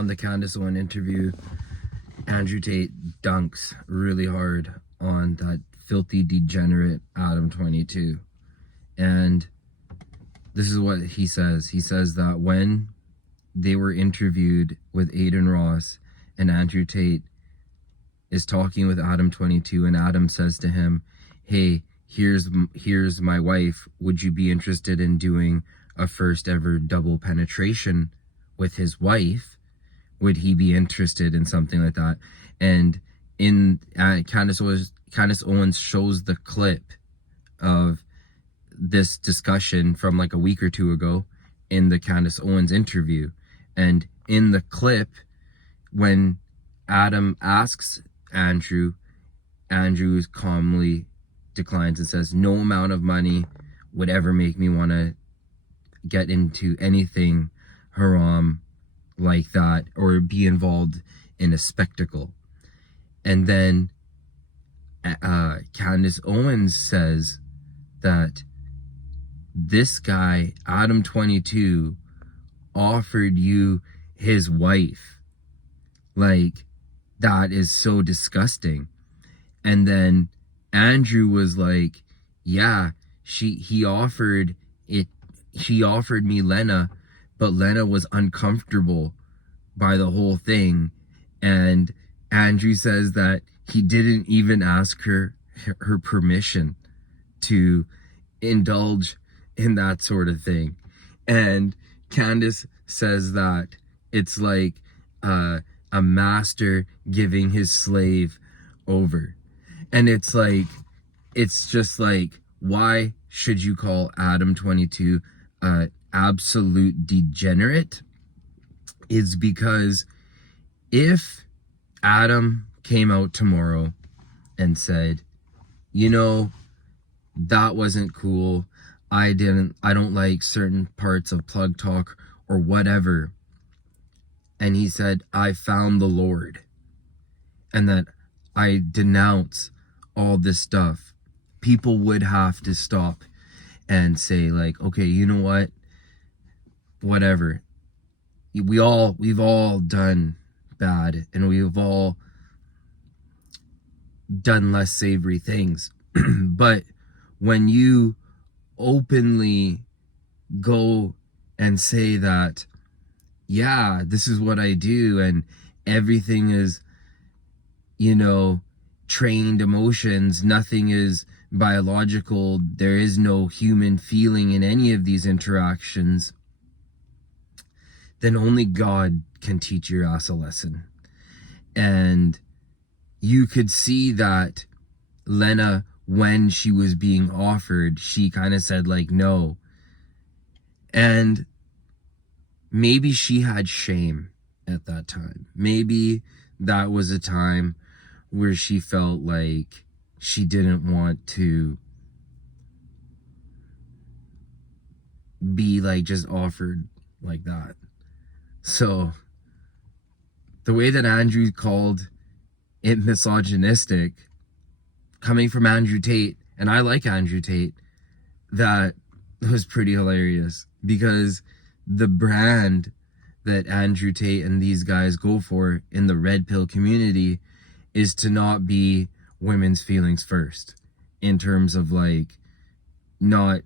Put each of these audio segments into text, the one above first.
on the Candace Owen interview, Andrew Tate dunks really hard on that filthy degenerate Adam 22. And this is what he says. He says that when they were interviewed with Aiden Ross and Andrew Tate is talking with Adam 22, and Adam says to him, hey, here's my wife. Would you be interested in doing a first ever double penetration with his wife? Would he be interested in something like that? And in Candace Owens shows the clip of this discussion from like a week or two ago in the Candace Owens interview. And in the clip, when Adam asks Andrew calmly declines and says, no amount of money would ever make me want to get into anything haram like that or be involved in a spectacle. And then Candace Owens says that this guy, Adam 22, offered you his wife. Like, that is so disgusting. And then Andrew was like, yeah, he offered me Lena, but Lena was uncomfortable by the whole thing. And Andrew says that he didn't even ask her permission to indulge in that sort of thing. And Candace says that it's like a master giving his slave over. And it's like, it's just like, why should you call Adam 22 absolute degenerate? Is because if Adam came out tomorrow and said, you know, that wasn't cool, I don't like certain parts of Plug Talk or whatever, and he said, I found the Lord, and that I denounce all this stuff, people would have to stop and say like, okay, you know what, whatever, we've all done bad, and we've all done less savory things. But when you openly go and say that, yeah, this is what I do, and everything is, you know, trained emotions, nothing is biological, there is no human feeling in any of these interactions, then only God can teach your ass a lesson. And you could see that Lena, when she was being offered, she kind of said like no. And maybe she had shame at that time. Maybe that was a time where she felt like she didn't want to be like just offered like that. So the way that Andrew called it misogynistic, coming from Andrew Tate, and I like Andrew Tate, that was pretty hilarious, because the brand that Andrew Tate and these guys go for in the red pill community is to not be women's feelings first, in terms of like, not,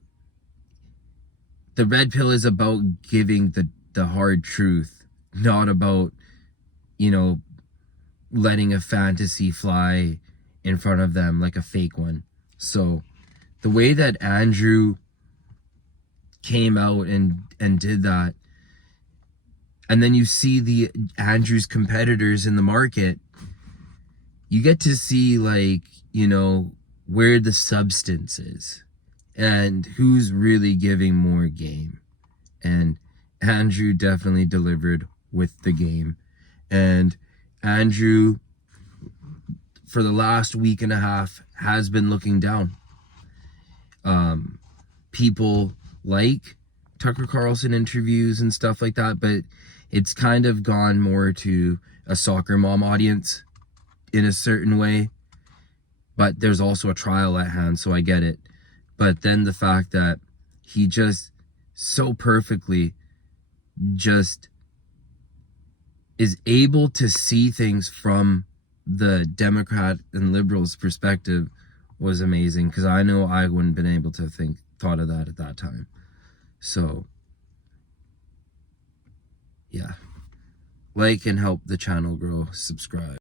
the red pill is about giving the hard truth, not about, you know, letting a fantasy fly in front of them like a fake one. So the way that Andrew came out and did that, and then you see Andrew's competitors in the market, you get to see like, you know, where the substance is and who's really giving more game. And Andrew definitely delivered with the game. And Andrew, for the last week and a half, has been looking down. People like Tucker Carlson interviews and stuff like that, but it's kind of gone more to a soccer mom audience in a certain way. But there's also a trial at hand, so I get it. But then the fact that he just so perfectly just is able to see things from the Democrat and liberals' perspective was amazing, because I know I wouldn't been able to thought of that at that time. So yeah, like and help the channel grow. Subscribe.